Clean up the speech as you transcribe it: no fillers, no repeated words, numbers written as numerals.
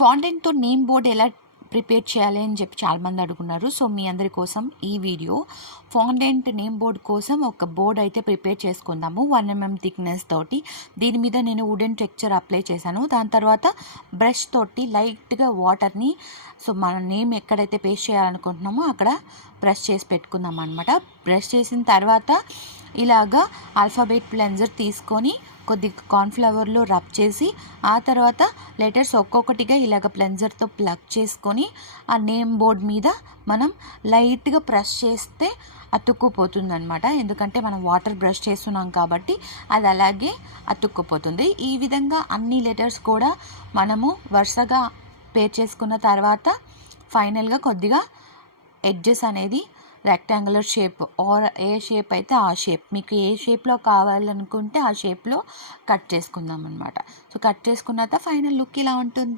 ఫాండెంట్తో name board ఎలా prepare చేయాలి అని చెప్పి చాలామంది అడుగున్నారు. సో మీ అందరి కోసం ఈ వీడియో. ఫాండెంట్ నేమ్ బోర్డ్ కోసం ఒక బోర్డ్ అయితే ప్రిపేర్ చేసుకుందాము 1 mm థిక్నెస్ తోటి. దీని మీద నేను వుడెన్ టెక్స్చర్ అప్లై చేశాను. దాని తర్వాత బ్రష్ తోటి లైట్గా వాటర్ని మన నేమ్ ఎక్కడైతే పేస్ట్ చేయాలనుకుంటున్నామో అక్కడ బ్రష్ చేసి పెట్టుకుందాం అనమాట. బ్రష్ చేసిన తర్వాత ఇలాగా ఆల్ఫాబెట్ క్లెన్జర్ తీసుకొని కొద్దిగా కార్న్ఫ్లవర్లో రబ్ చేసి ఆ తర్వాత లెటర్స్ ఒక్కొక్కటిగా ఇలాగ క్లెన్జర్తో ప్లగ్ చేసుకొని ఆ నేమ్ బోర్డ్ మీద మనం లైట్గా ప్రెస్ చేస్తే అతుక్కుపోతుంది అనమాట. ఎందుకంటే మనం వాటర్ బ్రష్ చేస్తున్నాం కాబట్టి అది అలాగే అతుక్కుపోతుంది. ఈ విధంగా అన్ని లెటర్స్ కూడా మనము వరుసగా పేర్ చేసుకున్న తర్వాత ఫైనల్గా కొద్దిగా ఎడ్జెస్ అనేది rectangular shape or a shape అయితే ఆ షేప్, మీకు ఏ షేప్లో కావాలనుకుంటే ఆ షేప్లో కట్ చేసుకుందాం అనమాట. సో కట్ చేసుకున్న తర్వాత ఫైనల్ లుక్ ఇలా ఉంటుంది.